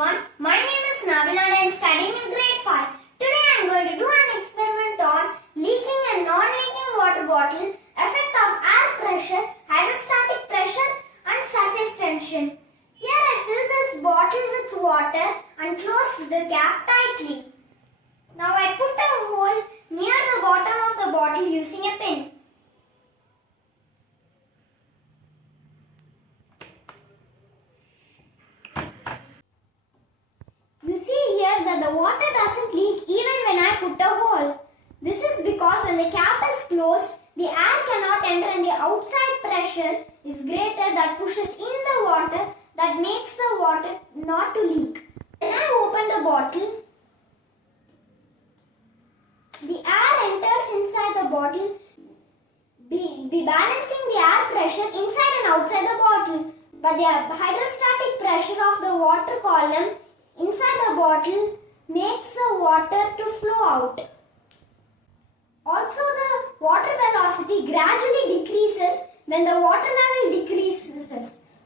everyone. My name is Nabil and I am studying in grade 5. Today I am going to do an experiment on leaking and non-leaking water bottle, effect of air pressure, hydrostatic pressure and surface tension. Here I fill this bottle with water and close the cap tightly. Now I put a hole near the bottom of the bottle using a pin. You see here that the water doesn't leak even when I put a hole. This is because when the cap is closed, the air cannot enter and the outside pressure is greater that pushes in the water that makes the water not to leak. When I open the bottle, the air enters inside the bottle, be balancing the air pressure inside and outside the bottle. But the hydrostatic pressure of the water column inside the bottle makes the water to flow out. Also, the water velocity gradually decreases when the water level decreases.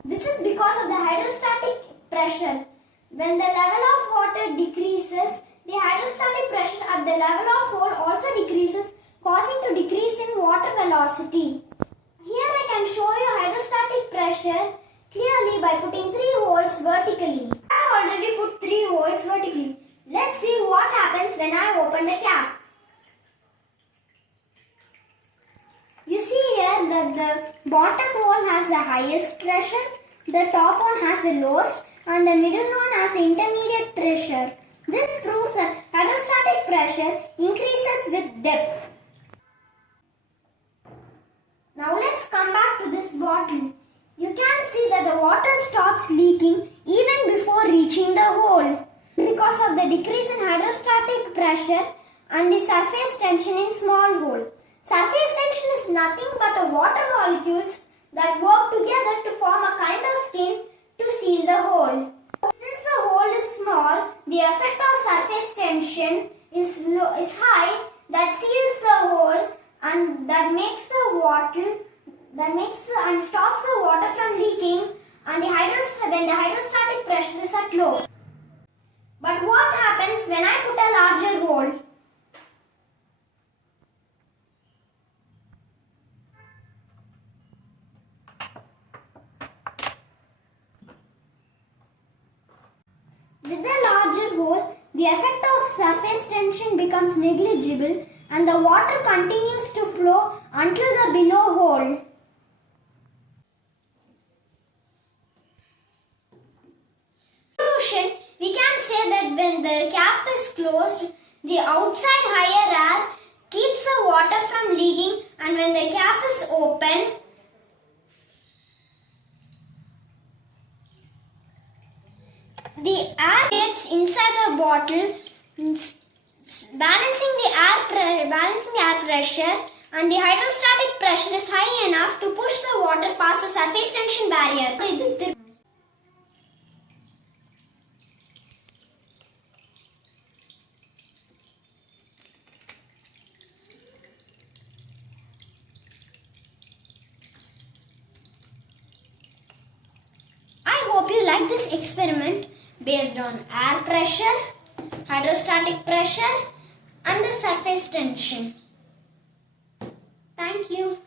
This is because of the hydrostatic pressure. When the level of water decreases, the hydrostatic pressure at the level of hole also decreases, causing to decrease in water velocity. Here I can show you hydrostatic pressure clearly by putting 3 holes vertically. I already put 3 holes vertically. Let's see what happens when I open the cap. You see here that the bottom hole has the highest pressure, the top one has the lowest and the middle one has the intermediate pressure. This proves that hydrostatic pressure increases with depth. Now let's come back to this bottle. You can see that the water stops leaking even before reaching the hole because of the decrease in hydrostatic pressure and the surface tension in small hole. Surface tension is nothing but the water molecules that work together to form a kind of skin to seal the hole. Since the hole is small, the effect of surface tension is high that seals the hole and that makes the water and stops the water from leaking and when the hydrostatic pressure is at low. But what happens when I put a larger hole? With the larger hole, the effect of surface tension becomes negligible and the water continues to flow until the below hole. Solution, we can say that when the cap is closed, the outside higher air keeps the water from leaking and when the cap is open, the air gets inside the bottle, balancing the air pressure and the hydrostatic pressure is high enough to push the water past the surface tension barrier. I hope you like this experiment based on air pressure, hydrostatic pressure and the surface tension. Thank you.